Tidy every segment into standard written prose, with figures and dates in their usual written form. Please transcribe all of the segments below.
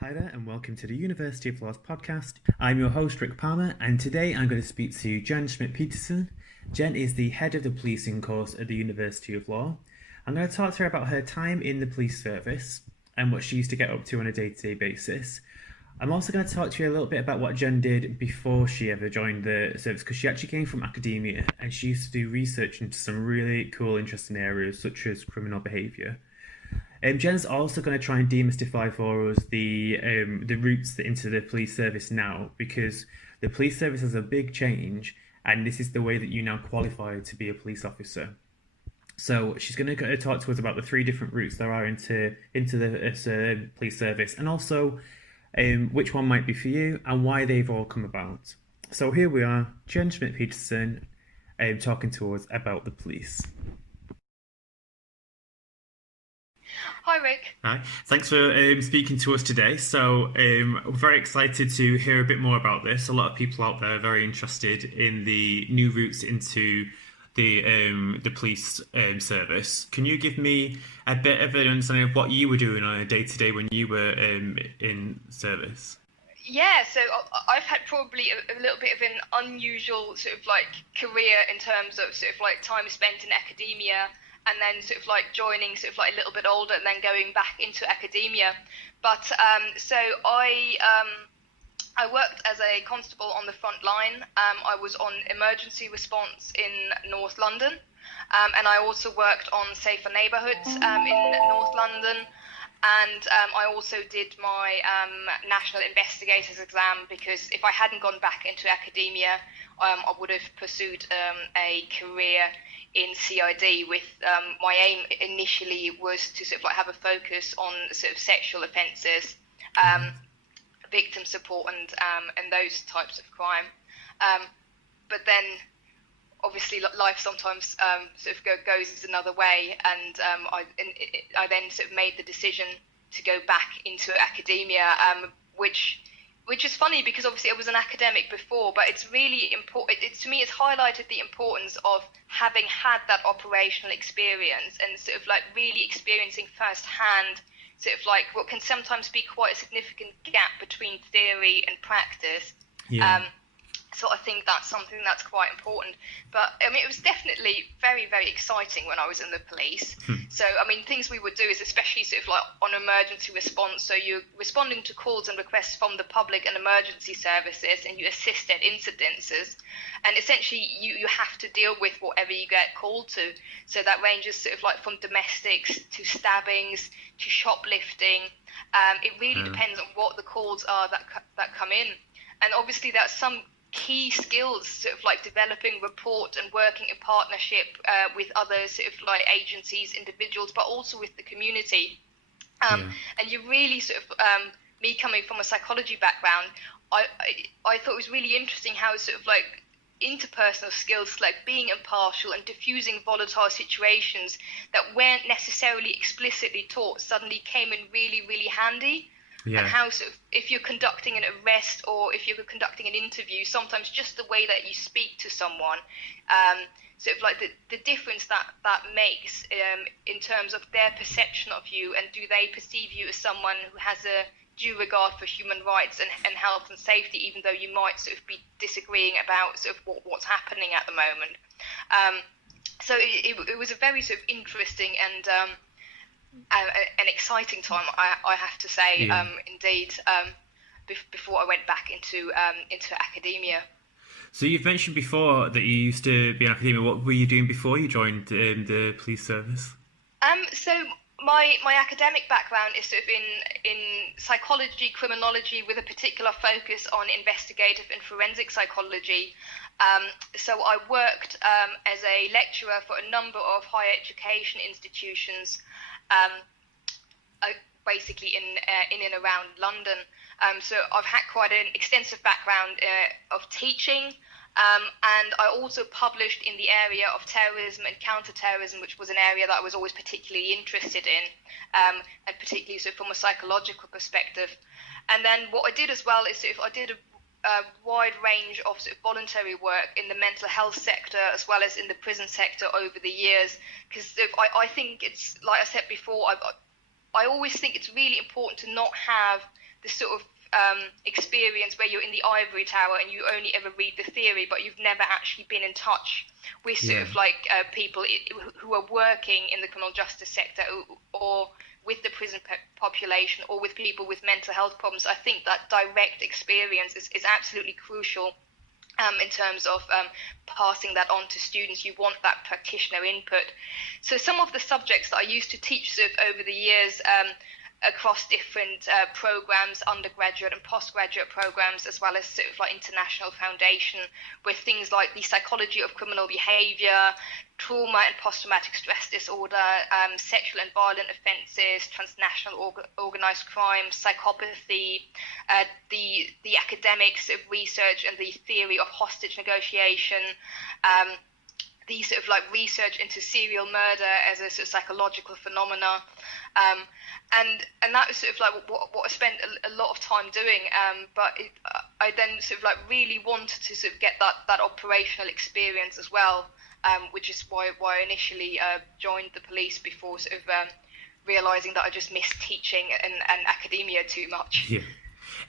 Hi there, and welcome to the University of Law's podcast. I'm your host, Rik Palmer, and today I'm going to speak to Jon Schmidt Peterson. Jen is the head of the policing course at the University of Law. I'm going to talk to her about her time in the police service and what she used to get up to on a day-to-day basis. I'm also going to talk to you a little bit about what Jen did before she ever joined the service, because she actually came from academia and she used to do research into some really cool, interesting areas such as criminal behaviour. Jen's also going to try and demystify for us the routes into the police service now, because the police service has a big change, and this is the way that you now qualify to be a police officer. So she's going to talk to us about the three different routes there are into the police service, and also which one might be for you and why they've all come about. So here we are, Jon Schmidt Peterson, talking to us about the police. Hi, Rik. Hi. Thanks for speaking to us today. So we're very excited to hear a bit more about this. A lot of people out there are very interested in the new routes into the police service. Can you give me a bit of an understanding of what you were doing on a day-to-day when you were in service? Yeah, so I've had probably a little bit of an unusual sort of like career in terms of sort of like time spent in academia, and then sort of like joining sort of like a little bit older and then going back into academia. But so I worked as a constable on the front line. I was on emergency response in North London, and I also worked on safer neighbourhoods in North London. And I also did my National Investigators exam, because if I hadn't gone back into academia, I would have pursued a career in CID with my aim initially was to sort of like have a focus on sort of sexual offences, victim support and those types of crime. But then obviously life sometimes sort of goes another way, and I then sort of made the decision to go back into academia, which is funny because obviously I was an academic before, but it's really important. To me, it's highlighted the importance of having had that operational experience and sort of like really experiencing firsthand sort of like what can sometimes be quite a significant gap between theory and practice. Yeah. So I think that's something that's quite important. But I mean, it was definitely very, very exciting when I was in the police. So I mean, things we would do is especially sort of like on emergency response. So you're responding to calls and requests from the public and emergency services, and you assist at incidences. And essentially, you have to deal with whatever you get called to. So that ranges sort of like from domestics to stabbings to shoplifting. It really depends on what the calls are that come in. And obviously, that's some key skills, sort of like developing rapport and working in partnership with other sort of like agencies, individuals, but also with the community. And you really sort of, me coming from a psychology background, I thought it was really interesting how sort of like interpersonal skills like being impartial and diffusing volatile situations that weren't necessarily explicitly taught suddenly came in really, really handy. Yeah. And how sort of, if you're conducting an arrest or if you're conducting an interview, sometimes just the way that you speak to someone, sort of like the difference that makes in terms of their perception of you, and do they perceive you as someone who has a due regard for human rights and health and safety, even though you might sort of be disagreeing about sort of what's happening at the moment. So it was a very sort of interesting and an exciting time, I have to say, indeed, before I went back into academia. So you've mentioned before that you used to be in academia. What were you doing before you joined the police service? So my academic background is sort of in psychology, criminology, with a particular focus on investigative and forensic psychology. So I worked as a lecturer for a number of higher education institutions, basically in and around London. So I've had quite an extensive background of teaching, and I also published in the area of terrorism and counter-terrorism, which was an area that I was always particularly interested in, and particularly so from a psychological perspective. And then what I did as well is I did a wide range of sort of voluntary work in the mental health sector as well as in the prison sector over the years, because I think it's, like I said before, I always think it's really important to not have the sort of experience where you're in the ivory tower and you only ever read the theory, but you've never actually been in touch with sort of like people who are working in the criminal justice sector or with the prison population or with people with mental health problems. I think that direct experience is absolutely crucial in terms of passing that on to students. You want that practitioner input. So some of the subjects that I used to teach sort of over the years across different programs, undergraduate and postgraduate programs, as well as sort of like international foundation, with things like the psychology of criminal behavior, trauma and post-traumatic stress disorder, sexual and violent offences, transnational organised crime, psychopathy, the academics of research and the theory of hostage negotiation, the sort of like research into serial murder as a sort of psychological phenomena, and that was sort of like what I spent a lot of time doing. But I then sort of like really wanted to sort of get that operational experience as well, which is why I initially joined the police before sort of realising that I just missed teaching and academia too much. Yeah.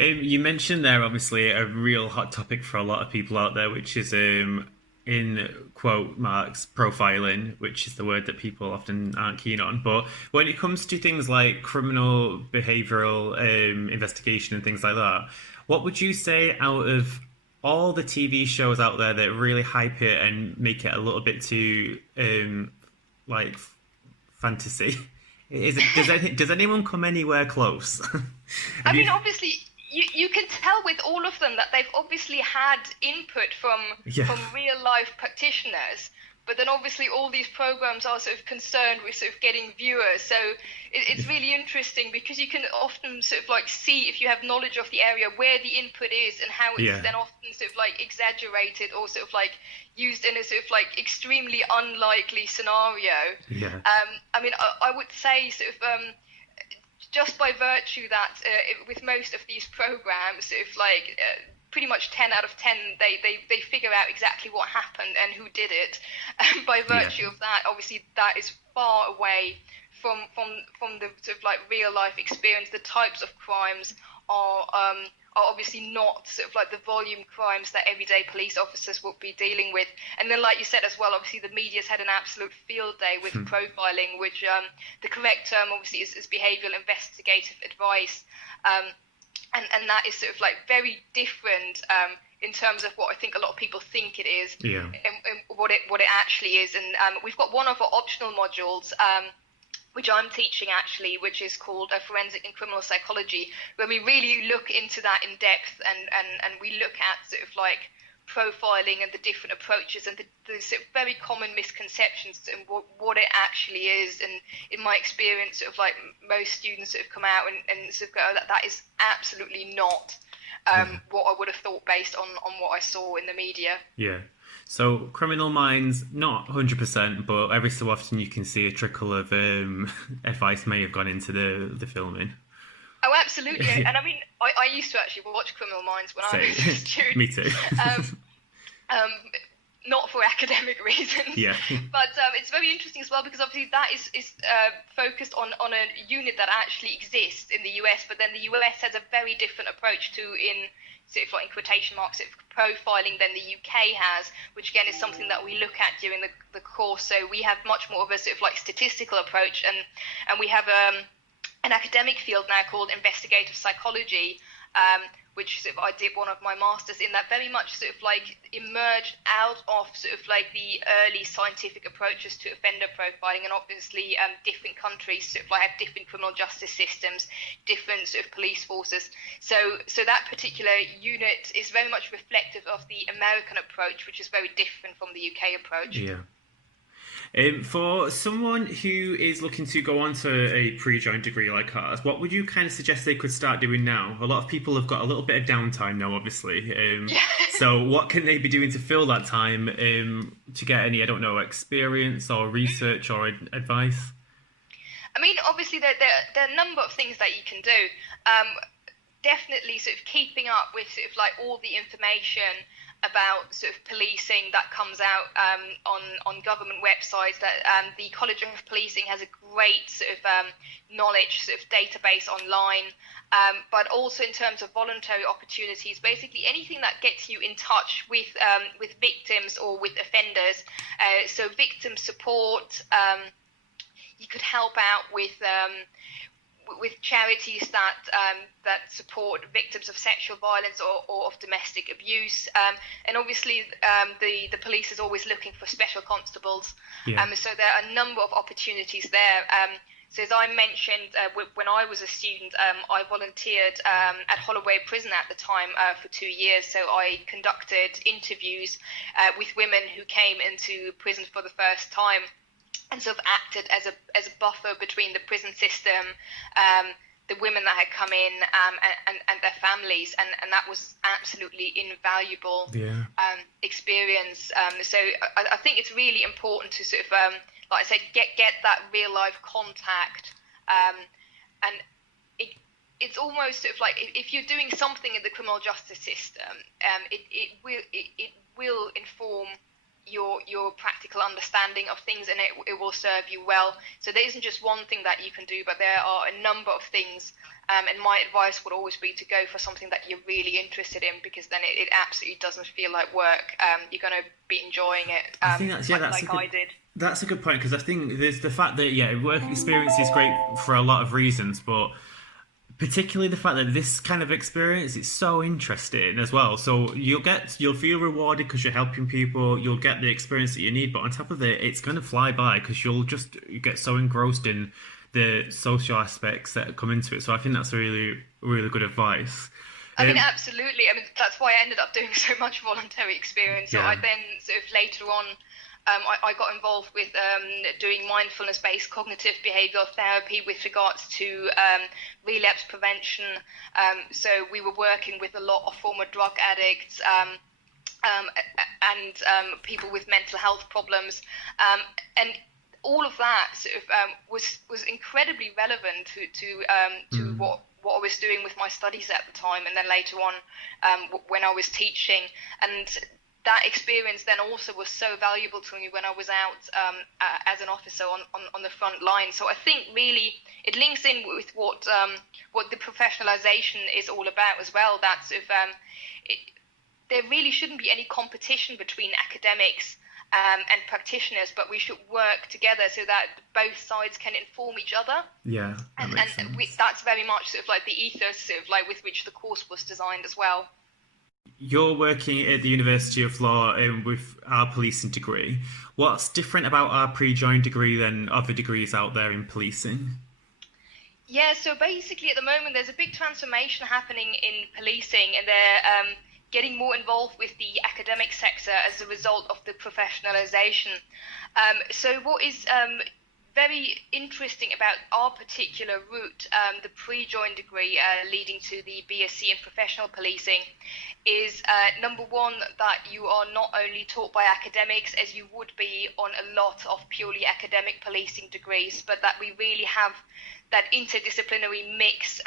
You mentioned there obviously a real hot topic for a lot of people out there, which is in quote marks profiling, which is the word that people often aren't keen on. But when it comes to things like criminal behavioural investigation and things like that, what would you say out of all the TV shows out there that really hype it and make it a little bit too like fantasy? Does anyone come anywhere close? I mean, obviously, you can tell with all of them that they've obviously had input from real life practitioners, but then obviously all these programs are sort of concerned with sort of getting viewers. So it's really interesting because you can often sort of like see, if you have knowledge of the area, where the input is and how it's then often sort of like exaggerated or sort of like used in a sort of like extremely unlikely scenario. I mean, I would say sort of just by virtue that with most of these programs, if like pretty much 10 out of 10, they figure out exactly what happened and who did it. By virtue of that, obviously that is far away from the sort of like real life experience. The types of crimes are obviously not sort of like the volume crimes that everyday police officers would be dealing with. And then, like you said as well, obviously the media's had an absolute field day with profiling, which the correct term obviously is behavioural investigative advice. And that is sort of like very different in terms of what I think a lot of people think it is, and what it actually is. And we've got one of our optional modules, which I'm teaching actually, which is called Forensic and Criminal Psychology, where we really look into that in depth and we look at sort of like profiling and the different approaches and the sort of very common misconceptions and what it actually is. And in my experience, sort of like most students sort of come out and sort of go, that is absolutely not what I would have thought based on what I saw in the media. Yeah. So Criminal Minds, not 100%, but every so often you can see a trickle of advice may have gone into the filming. Oh, absolutely. And I mean, I used to actually watch Criminal Minds when I was a student. Me too. Not for academic reasons. But it's very interesting as well because obviously that is focused on a unit that actually exists in the US, but then the US has a very different approach to sort of like in quotation marks, sort of profiling than the UK has, which again is something that we look at during the course. So we have much more of a sort of like statistical approach, and we have an academic field now called Investigative Psychology, which sort of I did one of my masters in, that very much sort of like emerged out of sort of like the early scientific approaches to offender profiling. And obviously different countries sort of like have different criminal justice systems, different sort of police forces. So that particular unit is very much reflective of the American approach, which is very different from the UK approach. For someone who is looking to go on to a pre-joint degree like ours, what would you kind of suggest they could start doing now? A lot of people have got a little bit of downtime now, obviously. So what can they be doing to fill that time to get any, I don't know, experience or research or advice? I mean, obviously there are a number of things that you can do. Definitely sort of keeping up with sort of like all the information about sort of policing that comes out on government websites, that the College of Policing has a great sort of knowledge sort of database online, but also in terms of voluntary opportunities, basically anything that gets you in touch with victims or with offenders. So victim support, you could help out with charities that support victims of sexual violence or of domestic abuse, and obviously the police is always looking for special constables. So there are a number of opportunities there. So as I mentioned, when I was a student, I volunteered at Holloway Prison at the time for 2 years. So I conducted interviews with women who came into prison for the first time, and sort of acted as a buffer between the prison system, the women that had come in, and their families, and that was absolutely invaluable experience. So I think it's really important to sort of, like I said, get that real life contact, and it's almost sort of like if you're doing something in the criminal justice system, it will inform your practical understanding of things, and it will serve you well. So there isn't just one thing that you can do, but there are a number of things, and my advice would always be to go for something that you're really interested in, because then it absolutely doesn't feel like work. You're going to be enjoying it, I think that's I did. That's a good point, because I think there's the fact that work experience is great for a lot of reasons, but particularly the fact that this kind of experience is so interesting as well. So you'll feel rewarded because you're helping people. You'll get the experience that you need, but on top of it, it's going to fly by because you get so engrossed in the social aspects that come into it. So I think that's really, really good advice. I mean, absolutely. I mean, that's why I ended up doing so much voluntary experience. So I then sort of later on, I got involved with doing mindfulness-based cognitive behavioural therapy with regards to relapse prevention. So we were working with a lot of former drug addicts and people with mental health problems, and all of that sort of was incredibly relevant to what I was doing with my studies at the time, and then later on when I was teaching. And that experience then also was so valuable to me when I was out as an officer on the front line. So I think really it links in with what the professionalization is all about as well. That sort of, there really shouldn't be any competition between academics and practitioners, but we should work together so that both sides can inform each other. Yeah, that's very much sort of like the ethos sort of like with which the course was designed as well. You're working at the University of Law with our policing degree. What's different about our pre-join degree than other degrees out there in policing? Yeah, so basically at the moment there's a big transformation happening in policing, and they're getting more involved with the academic sector as a result of the professionalization. So what is very interesting about our particular route, the pre-join degree leading to the BSc in professional policing, is number one, that you are not only taught by academics as you would be on a lot of purely academic policing degrees, but that we really have that interdisciplinary mix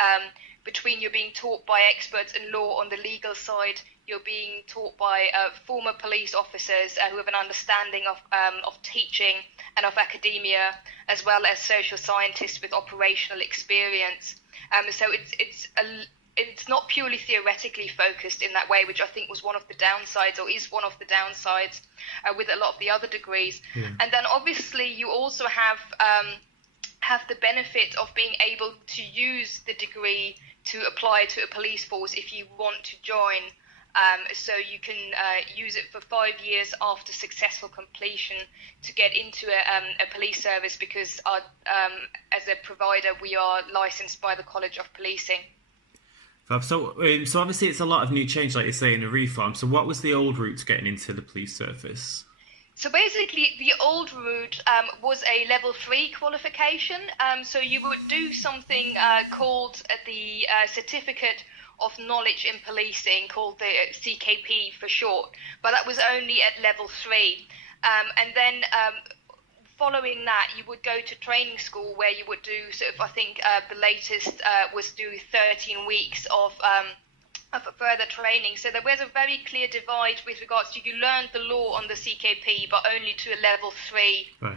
between you're being taught by experts in law on the legal side, you're being taught by former police officers who have an understanding of teaching and of academia, as well as social scientists with operational experience. So it's not purely theoretically focused in that way, which I think was one of the downsides, or is one of the downsides with a lot of the other degrees. Yeah. And then obviously you also have the benefit of being able to use the degree to apply to a police force if you want to join. So you can use it for 5 years after successful completion to get into a police service, because as a provider we are licensed by the College of Policing. So obviously it's a lot of new change, like you say, in a reform. So what was the old route to getting into the police service? So basically the old route was a level 3 qualification. So you would do something called the Certificate of Knowledge in Policing, called the CKP for short, but that was only at level 3. And then following that, you would go to training school where you would do sort of, I think the latest was do 13 weeks of further training. So there was a very clear divide with regards to you learned the law on the CKP, but only to a level 3 Right.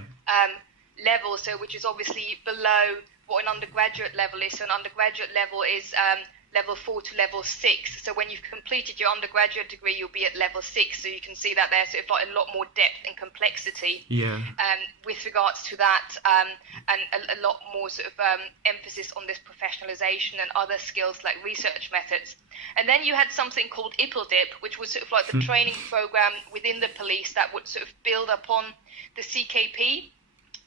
level, so which is obviously below what an undergraduate level is. So an undergraduate level is level 4 to level 6. So when you've completed your undergraduate degree, you'll be at level 6. So you can see that there's sort of like a lot more depth and complexity with regards to that, and a lot more sort of emphasis on this professionalization and other skills like research methods. And then you had something called IPLDIP, which was sort of like the training program within the police that would sort of build upon the CKP.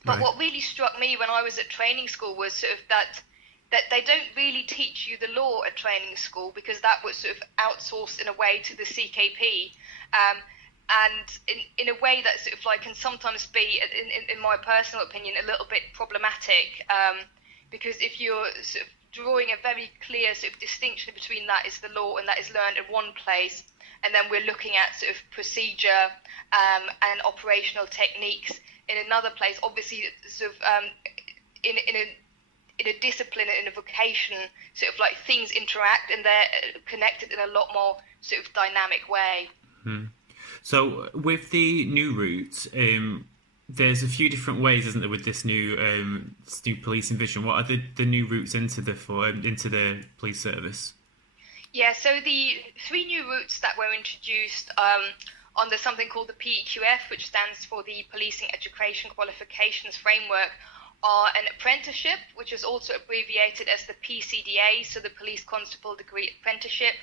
But what really struck me when I was at training school was sort of that they don't really teach you the law at training school, because that was sort of outsourced in a way to the CKP, and in a way that sort of like can sometimes be, in my personal opinion, a little bit problematic, because if you're sort of drawing a very clear sort of distinction between that is the law and that is learned in one place, and then we're looking at sort of procedure and operational techniques in another place, obviously sort of in a discipline, in a vocation, sort of like things interact and they're connected in a lot more sort of dynamic way. So with the new route, there's a few different ways, isn't there, with this new policing vision? What are the new routes into the police service? Yeah, so the 3 new routes that were introduced under something called the PEQF, which stands for the Policing Education Qualifications Framework, are an apprenticeship, which is also abbreviated as the PCDA, so the Police Constable Degree Apprenticeship,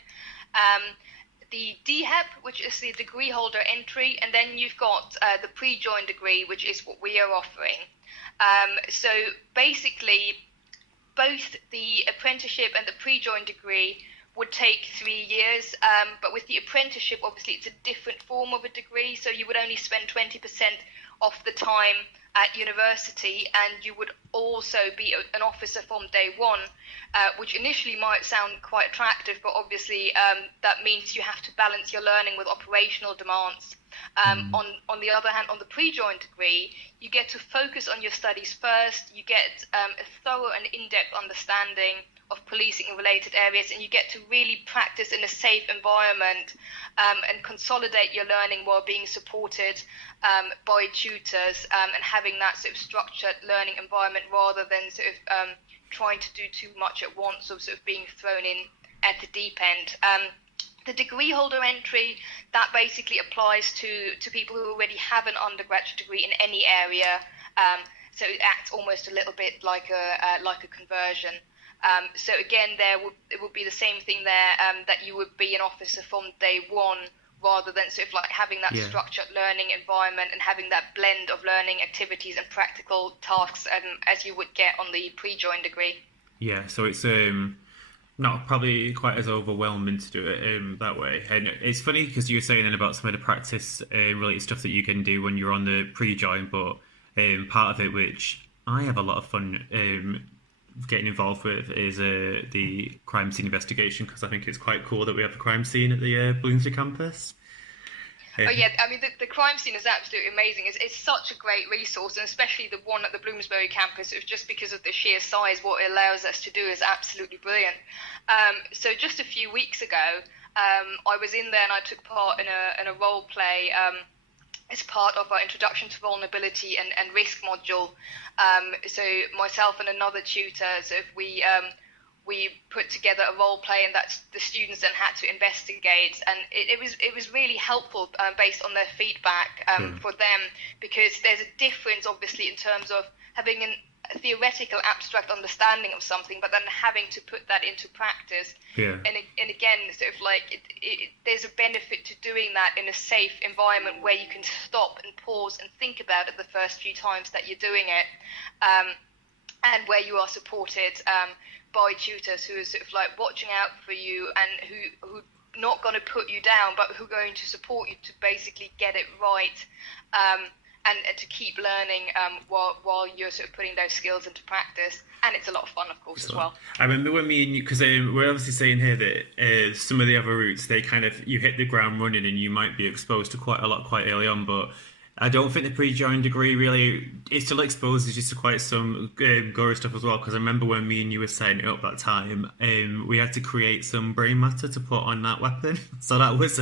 the DHEP, which is the degree holder entry, and then you've got the pre-join degree, which is what we are offering. So basically, both the apprenticeship and the pre-join degree would take 3 years, but with the apprenticeship, obviously it's a different form of a degree, so you would only spend 20% of the time at university, and you would also be an officer from day one, which initially might sound quite attractive, but obviously that means you have to balance your learning with operational demands. On the other hand, on the pre-join degree, you get to focus on your studies first, you get a thorough and in-depth understanding of policing and related areas, and you get to really practice in a safe environment and consolidate your learning while being supported by tutors and having that sort of structured learning environment, rather than sort of trying to do too much at once or sort of being thrown in at the deep end. The degree holder entry, that basically applies to people who already have an undergraduate degree in any area, so it acts almost a little bit like a conversion. So again, it would be the same thing there, that you would be an officer from day one, rather than sort of like having that structured learning environment and having that blend of learning activities and practical tasks, as you would get on the pre-join degree. Yeah, so it's not probably quite as overwhelming to do it that way. And it's funny because you were saying about some of the practice related stuff that you can do when you're on the pre-join, but part of it, which I have a lot of fun getting involved with, is the crime scene investigation, because I think it's quite cool that we have a crime scene at the Bloomsbury campus. Oh yeah, I mean the crime scene is absolutely amazing. It's such a great resource, and especially the one at the Bloomsbury campus, just because of the sheer size, what it allows us to do is absolutely brilliant. So just a few weeks ago, I was in there and I took part in a role play as part of our Introduction to Vulnerability and Risk module. So myself and another tutor, so we put together a role play, and that's the students then had to investigate, and it was really helpful based on their feedback for them, because there's a difference obviously in terms of having a theoretical abstract understanding of something, but then having to put that into practice. And again, sort of like there's a benefit to doing that in a safe environment where you can stop and pause and think about it the first few times that you're doing it, and where you are supported by tutors who are sort of like watching out for you, and who not going to put you down, but who are going to support you to basically get it right, and to keep learning while you're sort of putting those skills into practice. And it's a lot of fun, of course, as well. I remember when me and you, because we're obviously saying here that some of the other routes, you hit the ground running and you might be exposed to quite a lot quite early on, but I don't think the pre-join degree really, it still exposes you to quite some gory stuff as well, because I remember when me and you were setting it up that time, we had to create some brain matter to put on that weapon. So that was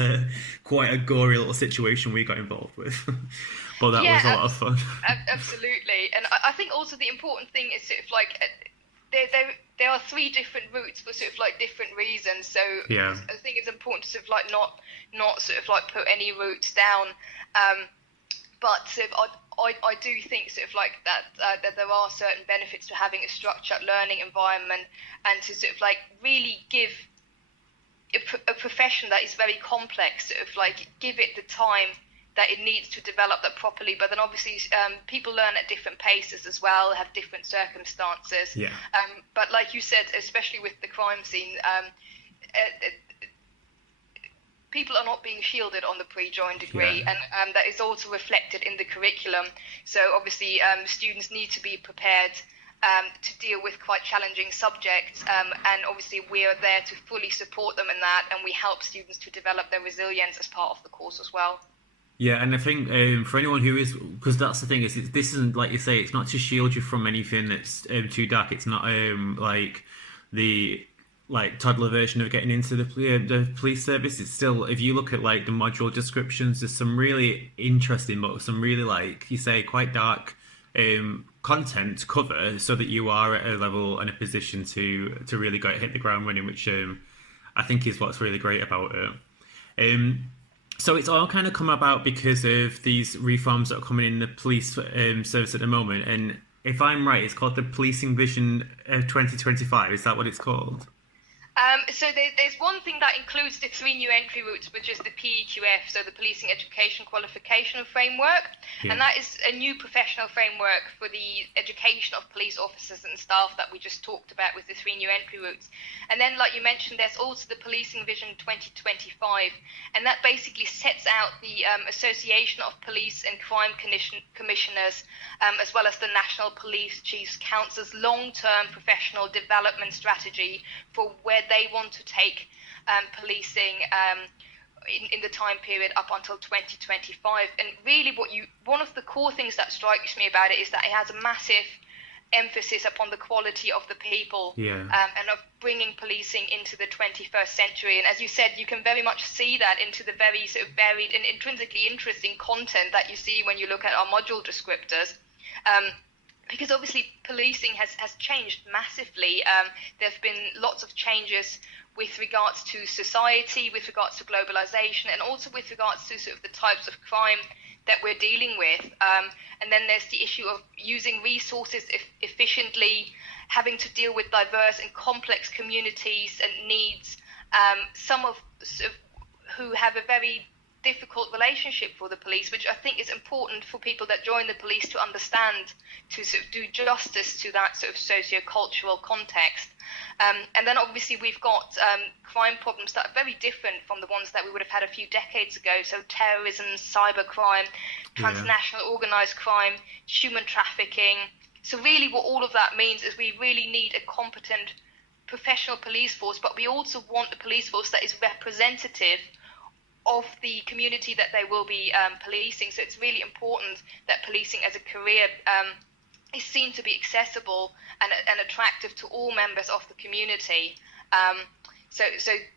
quite a gory little situation we got involved with. But that was a lot of fun. Absolutely. And I think also the important thing is sort of like, there are three different routes for sort of like different reasons. So yeah. I think it's important to sort of like not sort of like put any routes down. But sort of, I do think sort of like that there are certain benefits to having a structured learning environment, and to sort of like really give a profession that is very complex, sort of like give it the time that it needs to develop that properly. But then obviously people learn at different paces as well, have different circumstances. Yeah. But like you said, especially with the crime scene, people are not being shielded on the pre-join degree, yeah. and that is also reflected in the curriculum. So obviously students need to be prepared to deal with quite challenging subjects, and obviously we are there to fully support them in that, and we help students to develop their resilience as part of the course as well. Yeah, and I think for anyone who is, because that's the thing, is this isn't, like you say, it's not to shield you from anything that's too dark. It's not like the toddler version of getting into the police service. It's still, if you look at like the module descriptions, there's some really interesting, but some really, like you say, quite dark content to cover, so that you are at a level and a position to really hit the ground running, which I think is what's really great about it. So it's all kind of come about because of these reforms that are coming in the police service at the moment. And if I'm right, it's called the Policing Vision 2025. Is that what it's called? So there's one thing that includes the three new entry routes, which is the PEQF, so the Policing Education Qualification Framework. Yeah. And that is a new professional framework for the education of police officers and staff that we just talked about with the three new entry routes. And then, like you mentioned, there's also the Policing Vision 2025, and that basically sets out the Association of Police and Crime Commissioners, as well as the National Police Chiefs Council's long-term professional development strategy for where they want to take policing in the time period up until 2025. And really one of the core things that strikes me about it is that it has a massive emphasis upon the quality of the people, and of bringing policing into the 21st century. And as you said, you can very much see that into the very sort of varied and intrinsically interesting content that you see when you look at our module descriptors. Because obviously policing has changed massively. There have been lots of changes with regards to society, with regards to globalization, and also with regards to sort of the types of crime that we're dealing with. And then there's the issue of using resources efficiently, having to deal with diverse and complex communities and needs, some of who have a very difficult relationship for the police, which I think is important for people that join the police to understand, to sort of do justice to that sort of socio-cultural context. And then obviously we've got crime problems that are very different from the ones that we would have had a few decades ago. So terrorism, cybercrime, transnational organized crime, human trafficking. So really what all of that means is we really need a competent professional police force, but we also want a police force that is representative of the community that they will be policing. So it's really important that policing as a career is seen to be accessible and attractive to all members of the community. So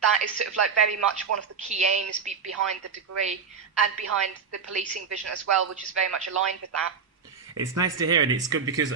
that is sort of like very much one of the key aims behind the degree, and behind the policing vision as well, which is very much aligned with that. It's nice to hear, and it's good because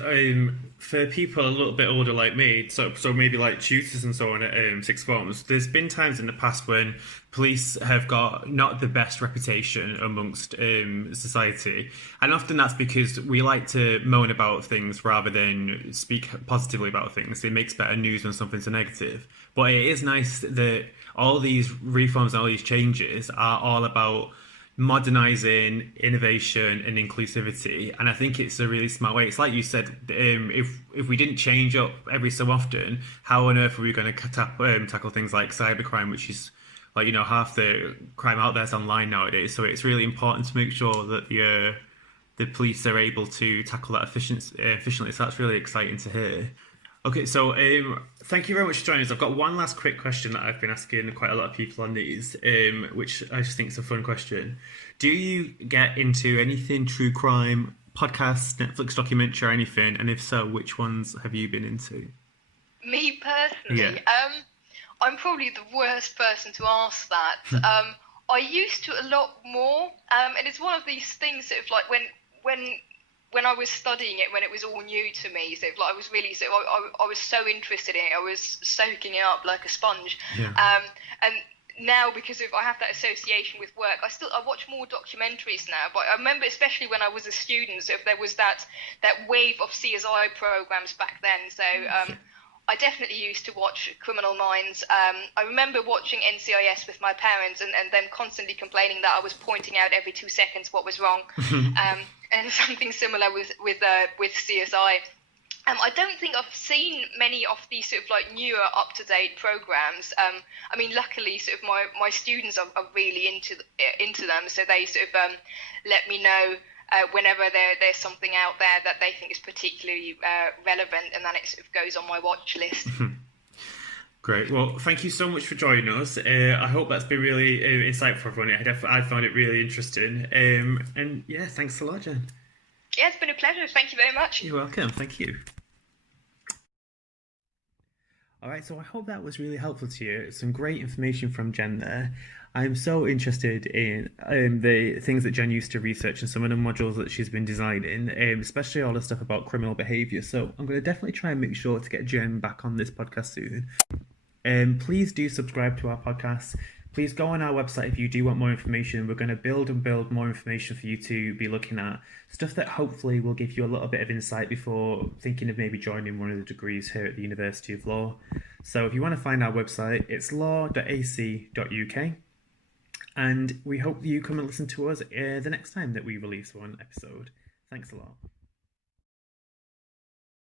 for people a little bit older like me, so maybe like tutors and so on at sixth forms, there's been times in the past when police have got not the best reputation amongst society, and often that's because we like to moan about things rather than speak positively about things. It makes better news when something's a negative. But it is nice that all these reforms and all these changes are all about modernising, innovation and inclusivity, and I think it's a really smart way. It's like you said, if we didn't change up every so often, how on earth are we going to tackle things like cybercrime, which is like, you know, half the crime out there is online nowadays. So it's really important to make sure that the police are able to tackle that efficiently. So that's really exciting to hear. Okay, so thank you very much for joining us. I've got one last quick question that I've been asking quite a lot of people on these, which I just think is a fun question. Do you get into anything true crime, podcasts, Netflix documentary, or anything? And if so, which ones have you been into? Me personally, Yeah. I'm probably the worst person to ask that. I used to a lot more, and it's one of these things sort of like when I was studying it, when it was all new to me, sort of like I was really I was so interested in it, I was soaking it up like a sponge. Yeah. And now, because of I have that association with work, I watch more documentaries now. But I remember, especially when I was a student, so if there was that wave of CSI programs back then. So I definitely used to watch Criminal Minds. I remember watching NCIS with my parents and them constantly complaining that I was pointing out every 2 seconds what was wrong. And something similar with CSI. I don't think I've seen many of these sort of like newer, up-to-date programs. I mean, luckily, sort of my students are really into them, so they sort of let me know whenever there's something out there that they think is particularly relevant, and then it sort of goes on my watch list. Great. Well, thank you so much for joining us. I hope that's been really insightful for everyone. I found it really interesting. And yeah, thanks a lot, Jen. Yeah, it's been a pleasure. Thank you very much. You're welcome. Thank you. All right, so I hope that was really helpful to you. Some great information from Jen there. I'm so interested in the things that Jen used to research and some of the modules that she's been designing, especially all the stuff about criminal behaviour. So I'm going to definitely try and make sure to get Jen back on this podcast soon. Please do subscribe to our podcast. Please go on our website if you do want more information. We're going to build more information for you to be looking at. Stuff that hopefully will give you a little bit of insight before thinking of maybe joining one of the degrees here at the University of Law. So if you want to find our website, it's law.ac.uk. And we hope you come and listen to us the next time that we release one episode. Thanks a lot.